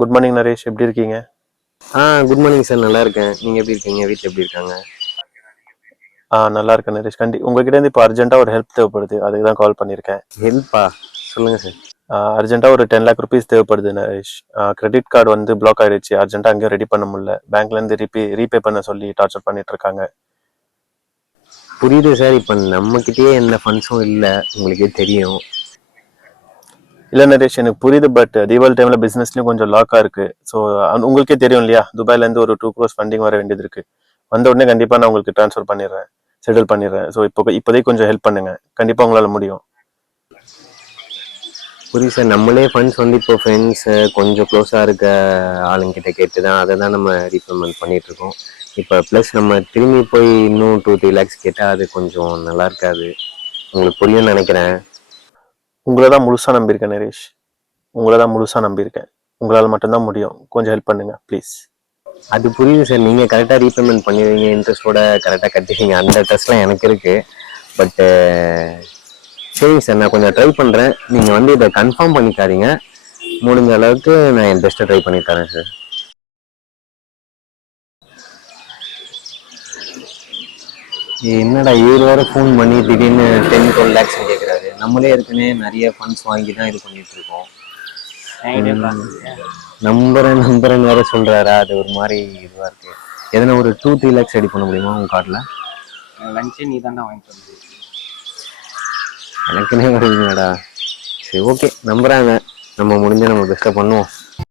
Good morning Naresh, எப்படி இருக்கீங்க? Good morning sir. நல்லா இருக்கேன். நீங்க எப்படி இருக்கீங்க? வீட்டில் எப்படி இருக்காங்க? நல்லா இருக்கேன் நரேஷ். உங்ககிட்ட இருந்து இப்போ அர்ஜென்ட்டாக ஒரு ஹெல்ப் தேவைப்படுது, அதுக்கு தான் கால் பண்ணியிருக்கேன். ஹெல்ப்பா? சொல்லுங்க சார். அர்ஜென்ட்டாக ஒரு 10 lakh rupees தேவைப்படுது நரேஷ். கிரெடிட் கார்டு வந்து பிளாக் ஆயிடுச்சு, அர்ஜென்ட்டாக அங்கேயும் ரெடி பண்ண முடியல. பேங்க்லேருந்து ரீபே பண்ண சொல்லி டார்ச்சர் பண்ணிட்டு இருக்காங்க. புரியுது சார். இப்போ நம்மக்கிட்டேயே எந்த ஃபண்ட்ஸும் இல்லை, உங்களுக்கே தெரியும். இல்லை நரேஷ், எனக்கு புரியுது. பட் தீபாவளி டைமில் பிஸ்னஸ்லையும் கொஞ்சம் லாக்காக இருக்குது. ஸோ உங்களுக்கே தெரியும் இல்லையா, துபாயிலேருந்து ஒரு 2 crores ஃபண்டிங் வர வேண்டியது இருக்குது. வந்த உடனே கண்டிப்பாக நான் உங்களுக்கு ட்ரான்ஸ்ஃபர் பண்ணிடுறேன், செட்டில் பண்ணிடுறேன். ஸோ இப்போதைக்கு கொஞ்சம் ஹெல்ப் பண்ணுங்கள், கண்டிப்பாக உங்களால் முடியும். புரியுது சார். நம்மளே ஃபண்ட்ஸ் வந்து இப்போ ஃப்ரெண்ட்ஸு கொஞ்சம் க்ளோஸாக இருக்க ஆளுங்கிட்ட கேட்டு தான் அதை தான் நம்ம ரீபேமெண்ட் பண்ணிகிட்ருக்கோம். இப்போ ப்ளஸ் நம்ம திரும்பி போய் இன்னும் 2-3 lakhs கேட்டால் அது கொஞ்சம் நல்லா இருக்காது. உங்களுக்கு புரியும்னு நினைக்கிறேன். உங்களை தான் முழுசாக நம்பியிருக்கேன் நரேஷ், உங்களை தான் முழுசாக நம்பியிருக்கேன். உங்களால் மட்டும்தான் முடியும், கொஞ்சம் ஹெல்ப் பண்ணுங்கள் ப்ளீஸ். அது புரியுது சார். நீங்கள் கரெக்டாக ரீபேமெண்ட் பண்ணிடுவீங்க, இன்ட்ரெஸ்ட்டோட கரெக்டாக கட்டிடுவீங்க, அந்த ட்ரெஸ்ட்லாம் எனக்கு இருக்குது. பட்டு சரிங்க சார், நான் கொஞ்சம் ட்ரை பண்ணுறேன். நீங்கள் வந்து இதை கன்ஃபார்ம் பண்ணிக்காதீங்க. முடிஞ்ச அளவுக்கு நான் என் பெஸ்ட்டை ட்ரை பண்ணி தரேன் சார். என்னடா இவர் வேறு ஃபோன் பண்ணி திடீர்னு 10-12 lakhs கேட்குறாரு. நம்மளே ஏற்கனவே நிறைய ஃபண்ட்ஸ் வாங்கி தான் இது பண்ணிட்டு இருக்கோம். நம்புறேன்னு வேற சொல்றாரா, அது ஒரு மாதிரி இதுவாக இருக்கு. எதனா ஒரு 2-3 lakhs ரெடி பண்ண முடியுமா உங்க கார்டில்? லஞ்சே நீ தானே வாங்கிட்டு வந்து. எனக்குன்னே வருவீங்கடா. சரி, ஓகே, நம்புறாங்க. நம்ம முடிஞ்ச நம்ம பெஸ்ட்டை பண்ணுவோம்.